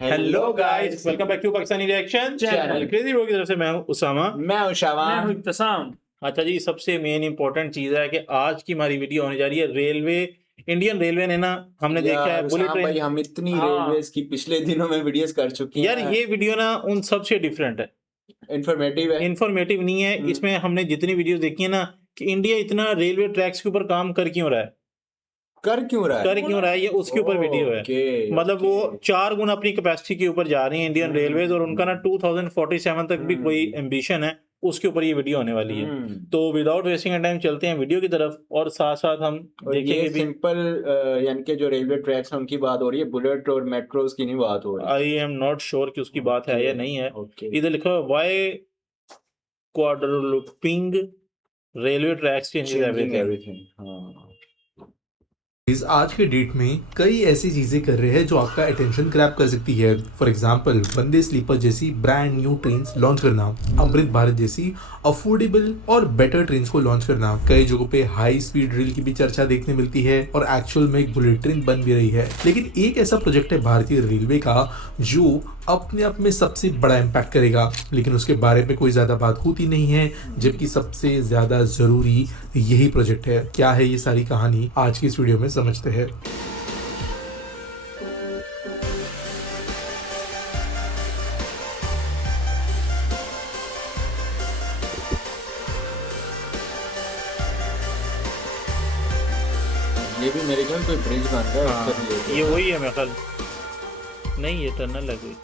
Hello guys, welcome back to Pakistani reaction channel. Crazy road की तरफ से मैं हूं उसामा। मैं हूं शाबान। मैं हूं इब्तिसाम। अच्छा जी, सबसे मेन इंपॉर्टेंट चीज है कि आज की हमारी वीडियो होने जा रही है रेलवे, इंडियन रेलवे ने ना हमने देखा है बुलेट भाई ट्रेन। हम इतनी हाँ। रेलवेज की पिछले दिनों में वीडियोस कर चुके यार हैं। ये वीडियो ना उन सबसे डिफरेंट है, इंफॉर्मेटिव है। इंफॉर्मेटिव नहीं है। इसमें हमने जितनी वीडियो देखी है ना कि इंडिया इतना रेलवे ट्रैक्स के ऊपर काम कर क्यों रहा है, कर क्यों रहा है ये उसके ऊपर वीडियो है। ओके, मतलब वो ओके। 4 गुना अपनी कैपेसिटी के ऊपर जा रही है इंडियन रेलवेज, और उनका ना 2047 तक भी कोई एम्बिशन है, उसके ऊपर ये वीडियो होने वाली है। तो विदाउट वेस्टिंग टाइम चलते हैं वीडियो की तरफ, और साथ साथ हम और देखेंगे ये भी। सिंपल यानी कि जो रेलवे ट्रैक्स हैं उनकी बात हो रही है, बुलेट और मेट्रोस की नहीं बात हो रही। आई एम नॉट श्योर कि उसकी बात है या नहीं है। ओके। इधर लिखा है why quadrupling railway tracks changes changing everything. Everything. हाँ। इस आज के डेट में कई ऐसी चीजें कर रहे हैं जो आपका अटेंशन ग्रैब कर सकती है। फॉर एग्जाम्पल, वंदे स्लीपर जैसी ब्रांड न्यू ट्रेन लॉन्च करना, अमृत भारत जैसी अफोर्डेबल और बेटर ट्रेन को लॉन्च करना। कई जगहों पे हाई स्पीड रेल की भी चर्चा देखने मिलती है और एक्चुअल में एक बुलेट ट्रेन बन भी रही है। लेकिन एक ऐसा प्रोजेक्ट है भारतीय रेलवे का जो अपने आप में सबसे बड़ा इम्पैक्ट करेगा, लेकिन उसके बारे में कोई ज्यादा बात होती नहीं है, जबकि सबसे ज्यादा जरूरी यही प्रोजेक्ट है। क्या है ये सारी कहानी, आज की इस वीडियो में समझते हैं। ये भी मेरे ख्याल कोई ब्रिज बन रहा है हाँ, उसके लिए। ये वही है मेरे ख्याल। नहीं, ये टनल है कोई।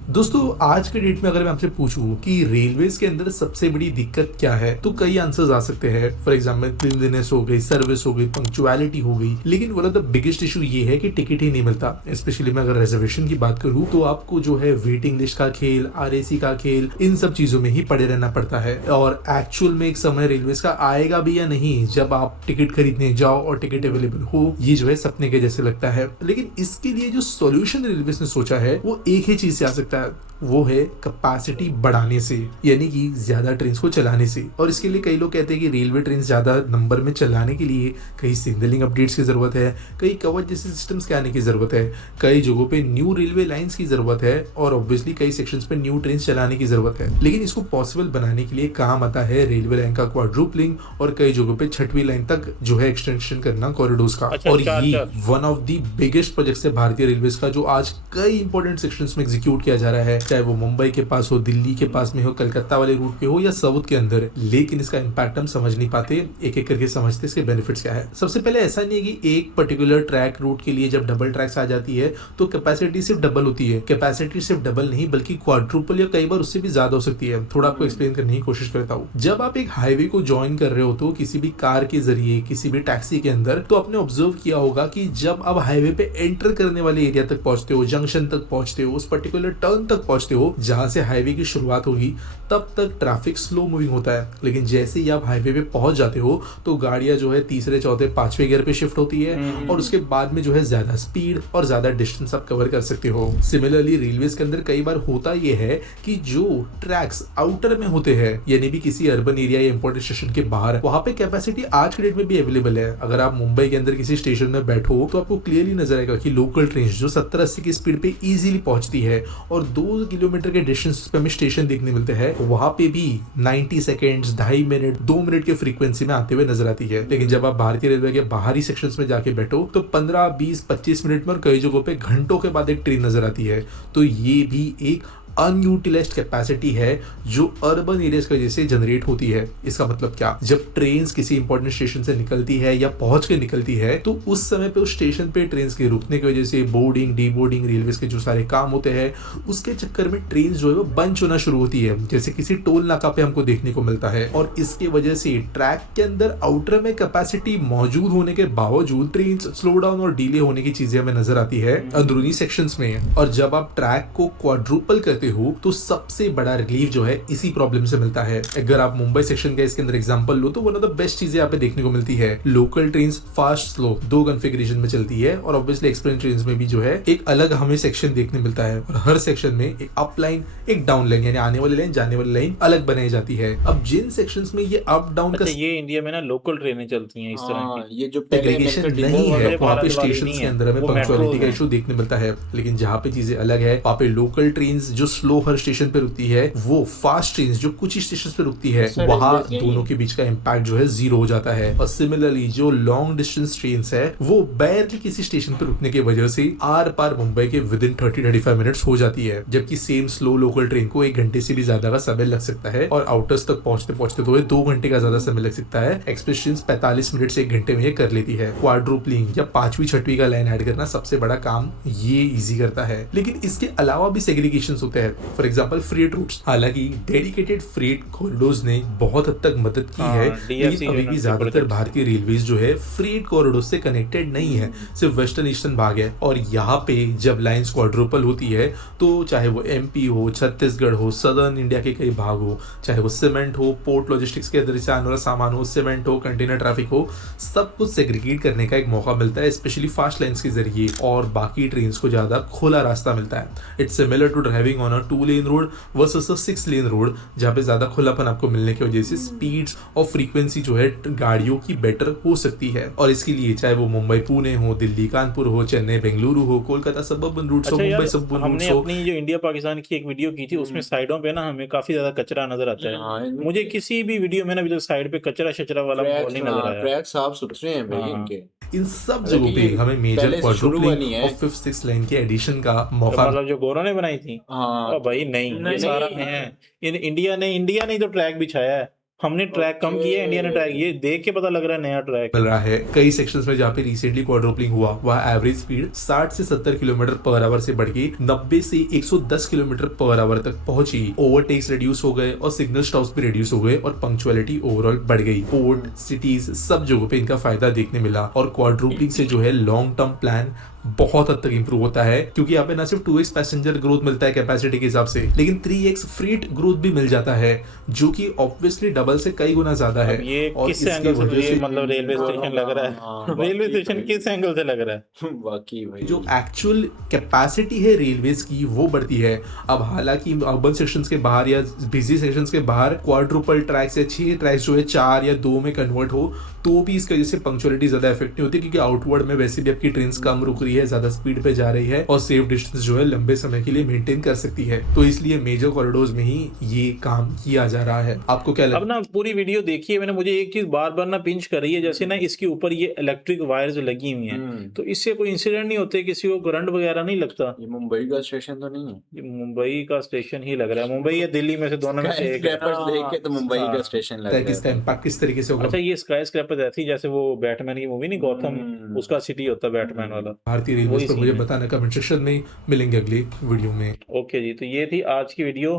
दोस्तों, आज के डेट में अगर मैं आपसे पूछूं कि रेलवेज के अंदर सबसे बड़ी दिक्कत क्या है, तो कई आंसर्स आ सकते हैं। फॉर एग्जांपल, क्लीनलीनेस हो गई, सर्विस हो गई, पंक्चुअलिटी हो गई। लेकिन one of the biggest issue ये है कि टिकट ही नहीं मिलता। स्पेशली मैं अगर रिजर्वेशन की बात करूं तो आपको जो है वेटिंग लिस्ट का खेल, आरएसी का खेल, इन सब चीजों में ही पड़े रहना पड़ता है। और एक्चुअल में एक समय रेलवेज का आएगा भी या नहीं, जब आप टिकट खरीदने जाओ और टिकट अवेलेबल हो, ये जो है सपने के जैसे लगता है। लेकिन इसके लिए जो सॉल्यूशन रेलवेज ने सोचा है वो एक ही चीज से आ सकता है, वो है कैपेसिटी बढ़ाने से, यानी कि ज्यादा ट्रेन को चलाने से। और इसके लिए कई लोग कहते हैं कि रेलवे ट्रेन ज्यादा नंबर में चलाने के लिए कई सिग्नलिंग अपडेट्स की जरूरत है, कई कवच जैसे सिस्टम्स के आने की जरूरत है, कई जगहों पे न्यू रेलवे लाइंस की जरूरत है, और ऑब्वियसली कई सेक्शंस पे न्यू ट्रेन चलाने की जरूरत है। लेकिन इसको पॉसिबल बनाने के लिए काम आता है रेलवे लाइन का क्वाड्रुपलिंग, और कई जगहों पे 6वीं लाइन तक जो है एक्सटेंशन करना कॉरिडोर्स का। अच्छा, और ये चार। One of the biggest projects है भारतीय रेलवेज का, जो आज कई इंपॉर्टेंट सेक्शंस में एग्जीक्यूट किया जा रहा है, चाहे वो मुंबई के पास हो, दिल्ली के पास में हो, कलकत्ता वाले रूट पे हो, या साउथ के अंदर। लेकिन इसका इम्पैक्ट हम समझ नहीं पाते, एक एक करके समझते इसके बेनिफिट्स क्या है। सबसे पहले ऐसा नहीं है कि एक पर्टिकुलर ट्रैक रूट के लिए जब डबल ट्रैक्स आ जाती है तो कैपेसिटी सिर्फ डबल होती है। कैपेसिटी सिर्फ डबल नहीं बल्कि क्वाड्रुपल या कई बार उससे भी ज्यादा हो सकती है। थोड़ा आपको एक्सप्लेन करने की कोशिश करता हूँ। जब आप एक हाईवे को ज्वाइन कर रहे हो तो किसी भी कार के जरिए, किसी भी टैक्सी के अंदर, तो आपने ऑब्जर्व किया होगा कि जब आप हाईवे पे एंटर करने वाले एरिया तक पहुंचते हो, जंक्शन तक पहुंचते हो, उस पर्टिकुलर टर्न तक पहुंचते हो जहां से हाईवे की शुरुआत होगी, तब तक ट्रैफिक स्लो मूविंग होता है। लेकिन जैसे ही आप हाईवे पे पहुंच जाते हो तो गाड़ियां जो है तीसरे, चौथे, 5वें गियर पे शिफ्ट होती है, और उसके बाद में जो है ज्यादा स्पीड और ज्यादा डिस्टेंस आप कवर कर सकते हो। सिमिलरली रेलवेज के अंदर कई बार होता यह है कि जो ट्रैक्स आउटर में होते हैं, यानी भी किसी अर्बन एरिया या इंपॉर्टेंट स्टेशन के बाहर, वहां पे कैपेसिटी आज के डेट में भी अवेलेबल है। अगर आप मुंबई के अंदर किसी स्टेशन में बैठो तो आपको क्लियरली नजर आएगा कि लोकल ट्रेन जो 70-80 की स्पीड पे इजीली पहुंचती है, और 2 किलोमीटर के डिस्टेंस पे हमें स्टेशन देखने मिलते हैं, वहां पे भी 90 सेकेंड्स, 2.5 मिनट, 2 मिनट के फ्रीक्वेंसी में आते हुए नजर आती है। लेकिन जब आप भारतीय रेलवे के बाहरी सेक्शंस में जाके बैठो तो 15, 20, 25 मिनट में और कई जगहों पे घंटों के बाद एक ट्रेन नजर आती है। तो ये भी एक अनयूटिलाइज्ड कैपेसिटी है जो अर्बन एरियाज की वजह से जनरेट होती है। इसका मतलब क्या, जब ट्रेन किसी इंपॉर्टेंट स्टेशन से निकलती है या पहुंच के निकलती है तो उस समय पे उस स्टेशन पे ट्रेन के रुकने की वजह से बोर्डिंग, डीबोर्डिंग, रेलवे के जो सारे काम होते हैं, उसके चक्कर में ट्रेन जो है वो बंच होना शुरू होती है, जैसे किसी टोल नाका पे हमको देखने को मिलता है। और इसके वजह से ट्रैक के अंदर आउटर में कैपेसिटी मौजूद होने के बावजूद ट्रेन स्लो डाउन और डिले होने की चीजें हमें नजर आती है अंदरूनी सेक्शंस में। और जब आप ट्रैक को क्वाड्रुपल करते करते हो तो सबसे बड़ा रिलीफ जो है इसी प्रॉब्लम से मिलता है। अगर आप मुंबई सेक्शन का इसके अंदर एग्जांपल लो तो वन ऑफ द बेस्ट चीजें यहाँ पे देखने को मिलती है, लोकल ट्रेन फास्ट स्लो दो कॉन्फ़िगरेशन में चलती है और ऑब्वियसली एक्सप्रेस ट्रेन में भी जो है एक अलग हमें सेक्शन देखने मिलता है और हर सेक्शन में एक अप लाइन एक डाउन लाइन यानी आने वाली लाइन जाने वाली लाइन अलग बनाई जाती है। अब जिन सेक्शंस में ये अप डाउन का ये इंडिया में ना लोकल ट्रेनें चलती हैं इस तरह की, ये जो एग्रीगेशन नहीं है वहाँ पे स्टेशन के अंदर हमें पंक्चुअलिटी का इशू देखने मिलता है। लेकिन जहाँ पे चीजें अलग है वहाँ पे लोकल ट्रेन जो स्लो हर स्टेशन पे रुकती है वो फास्ट ट्रेन जो कुछ ही स्टेशन पे रुकती है वहाँ दोनों के बीच का इम्पैक्ट जो है जीरो हो जाता है। और सिमिलरली जो लॉन्ग डिस्टेंस ट्रेन है वो बैरली किसी स्टेशन पे रुकने की वजह से आर पार मुंबई के विद इन 30-35 मिनट्स हो जाती है, जबकि सेम स्लो लोकल ट्रेन को 1 घंटे से भी ज्यादा का समय लग सकता है और आउटर्स तक पहुंचते पहुंचते तो 2 घंटे का ज्यादा समय लग सकता है। एक्सप्रेस ट्रेन 45 मिनट से 1 घंटे में ये कर लेती है। क्वाड्रुपलिंग या 5वीं 6वीं का लाइन ऐड करना सबसे बड़ा काम ये इजी करता है। लेकिन इसके अलावा भी सेग्रीगेशंस होते हैं, फॉर एग्जांपल फ्रेट रूट्स। हालांकि डेडिकेटेड फ्रेट कॉरिडोर्स ने बहुत हद तक मदद की है, लेकिन अभी भी ज्यादातर भारतीय रेलवेज जो है फ्रेट कॉरिडोर से कनेक्टेड नहीं है, सिर्फ वेस्टर्न ईस्टर्न भाग है। और यहाँ पे जब लाइंस क्वाड्रुपल होती है तो चाहे वो एमपी हो, छत्तीसगढ़ हो, सदर्न इंडिया के कई भाग हो, चाहे वो सीमेंट हो, पोर्ट लॉजिस्टिक्स के अंदर से आने वाला सामान हो, सीमेंट हो, कंटेनर ट्रैफिक हो, सब कुछ सेग्रीगेट करने का एक मौका मिलता है, स्पेशली फास्ट लाइंस के जरिए, और बाकी ट्रेन्स को ज्यादा खुला रास्ता मिलता है। It's similar to driving on a 2 lane road versus a 6 lane road, जहाँ पे ज्यादा खुलापन आपको मिलने की वजह से स्पीड्स और फ्रीक्वेंसी जो है गाड़ियों की बेटर हो सकती है। और इसके लिए चाहे वो मुंबई पुणे हो, दिल्ली कानपुर हो, चेन्नई बेंगलुरु हो, कोलकाता सबअर्बन रूट्स हो, मुंबई सबअर्बन रूट्स हो। हमने अपनी जो इंडिया पाकिस्तान की एक वीडियो की थी उसमें साइडों पे ना हमें काफी ज्यादा कचरा नजर आता है। मुझे किसी भी वीडियो में ना अभी तक साइड पे कचरा शचरा वाला माहौल नहीं नजर आया। ट्रैक साफ सुथरे हैं भाई इनके। इन सब जगहों पे हमें मेजर क्वाड्रुपलिंग और 5th 6th लाइन के एडिशन का मौका, मतलब जो गोरों ने बनाई थी, भाई नहीं, ये सारा है इंडिया ने तो ट्रैक बिछाया है, हमने ट्रैक कम किया है, इंडिया ने ट्रैक, ये देख के पता लग रहा है नया ट्रैक मिल रहा है। कई सेक्शंस में जहाँ पे रिसेंटली क्वाड्रुपलिंग हुआ वहाँ एवरेज स्पीड 60 से 70 किलोमीटर पर आवर से बढ़ के 90 से 110 किलोमीटर पर आवर तक पहुंची। ओवरटेक्स रिड्यूस हो गए और सिग्नल स्टॉप्स भी रिड्यूस हो गए और पंक्चुअलिटी ओवरऑल बढ़ गई। पोर्ट, सिटीज, सब जगहों पे इनका फायदा देखने मिला। और क्वाड्रुपलिंग से जो है लॉन्ग टर्म प्लान बहुत हद तक इंप्रूव होता है, क्योंकि यहाँ पे ना सिर्फ 2x पैसेंजर ग्रोथ मिलता है कैपेसिटी के हिसाब से, लेकिन 3x फ्रीट ग्रोथ भी मिल जाता है, जो कि ऑब्वियसली डबल से कई गुना ज्यादा है। ये किस एंगल से ये मतलब रेलवे स्टेशन लग रहा है, रेलवे स्टेशन किस एंगल से लग रहा है? वाकई भाई जो एक्चुअल कैपेसिटी है रेलवेज की वो बढ़ती है। अब हालांकि अर्बन सेक्शंस के बाहर या बिजी सेक्शंस के बाहर क्वाड्रुपल ट्रैक्स या 6 ट्रैक्स जो है 4 या 2 में कन्वर्ट हो तो भी इसकी वजह से पंक्चुअलिटी ज्यादा इफेक्ट नहीं होती, क्योंकि आउटवर्ड में वैसे भी आपकी ट्रेन कम रुक रही है, ज्यादा स्पीड पे जा रही है और सेफ डिस्टेंस जो है लंबे समय के लिए मेंटेन कर सकती है। तो इसलिए मेजर कॉरिडोर्स में ही ये काम किया जा रहा है। आपको क्या लगता है? अब ना पूरी वीडियो देखिए मैंने, मुझे एक चीज बार बार ना पिंच कर रही है, जैसे ना इसके ऊपर ये इलेक्ट्रिक वायर्स लगी हुई हैं, तो इससे कोई इंसिडेंट नहीं होते, किसी को करंट वगैरह नहीं लगता? ये मुंबई का स्टेशन तो नहीं है, ये मुंबई का स्टेशन ही लग रहा है, मुंबई या दिल्ली में से दोनों में से एक है। देख के तो मुंबई का स्टेशन लग रहा है। इसका इम्पैक्ट किस तरीके से होगा? अच्छा, ये स्काई स्क्रैपर ऐसी जैसे वो बैटमैन की मूवी नहीं गॉथम, उसका सिटी होता है बैटमैन वाला। भारतीय रेलवे पर मुझे बताना कमेंट सेक्शन में, मिलेंगे अगली वीडियो में। ओके जी, तो ये थी आज की वीडियो।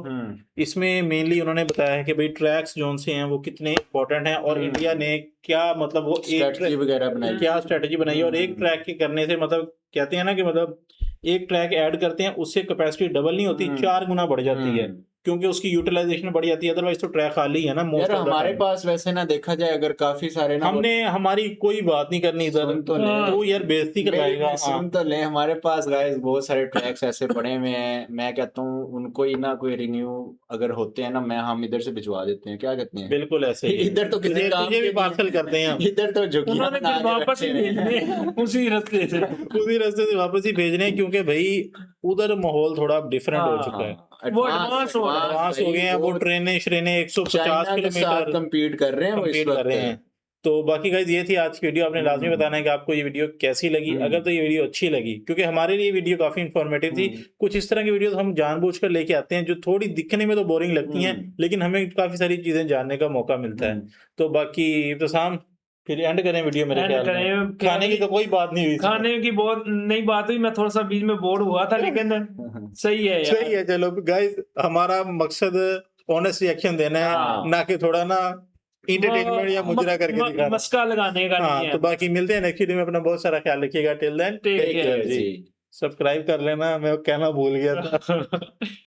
इसमें मेनली उन्होंने बताया है कि भाई ट्रैक्स जोन से हैं वो कितने इंपॉर्टेंट हैं और इंडिया ने क्या मतलब वो एक ट्रैक वगैरह बनाई, क्या स्ट्रेटजी बनाई है। और एक ट्रैक के करने से मतलब कहते हैं ना कि मतलब एक ट्रैक ऐड करते हैं उससे कैपेसिटी डबल नहीं होती, 4 गुना बढ़ जाती है, क्योंकि उसकी यूटिलाइजेशन बढ़ जाती है। अदरवाइज तो ट्रैक खाली है ना मोस्ट ऑफ द हमारे पास वैसे ना देखा जाए अगर काफी सारे ना, हमने हमारी कोई बात नहीं करनी इधर, तो यार बेइज्जती करवाएगा। सुन तो ले, हमारे पास गाइस बहुत सारे ट्रैक्स ऐसे पड़े हुए हैं, मैं कहता हूँ उनको ही ना कोई रिन्यू अगर होते हैं ना, हम इधर से भिजवा देते हैं, क्या कहते हैं? बिल्कुल ऐसे ही इधर तो किसी काम भी पार्सल करते हैं, इधर तो झुकी वापस ही भेजने उसी रास्ते से वापस ही भेजने, क्योंकि भाई उधर माहौल थोड़ा डिफरेंट हो चुका है, वो एडवांस हो गए हैं, वो ट्रेनें 150 किलोमीटर कंपीट कर रहे हैं, वो इस कर रहे हैं। तो बाकी गाइस ये थी आज की वीडियो। आपने लाजमी बताना है कि आपको ये वीडियो कैसी लगी। अगर तो ये वीडियो अच्छी लगी, क्योंकि हमारे लिए वीडियो काफी इंफॉर्मेटिव थी, कुछ इस तरह की वीडियोस हम जानबूझकर लेके आते हैं जो थोड़ी दिखने में तो बोरिंग लगती हैं, लेकिन हमें काफी सारी चीजें जानने का मौका मिलता है। तो बाकी इब्तिसाम फिर एंड करें वीडियो मेरे ख्याल में। खाने की तो कोई बात नहीं हुई, खाने की बहुत नई बात हुई, मैं थोड़ा सा बीच में बोर हुआ था, लेकिन सही है यार। सही है। चलो गाइस, हमारा मकसद ऑनेस्ट रिएक्शन देना है, ना कि थोड़ा ना एंटरटेनमेंट या मुजरा करके दिखाना, मस्का लगाने का नहीं है। तो बाकी मिलते हैं नेक्स्ट वीडियो में, अपना बहुत सारा ख्याल रखिएगा। टिल देन टेक केयर जी। सब्सक्राइब कर लेना, मैं कहना भूल गया था।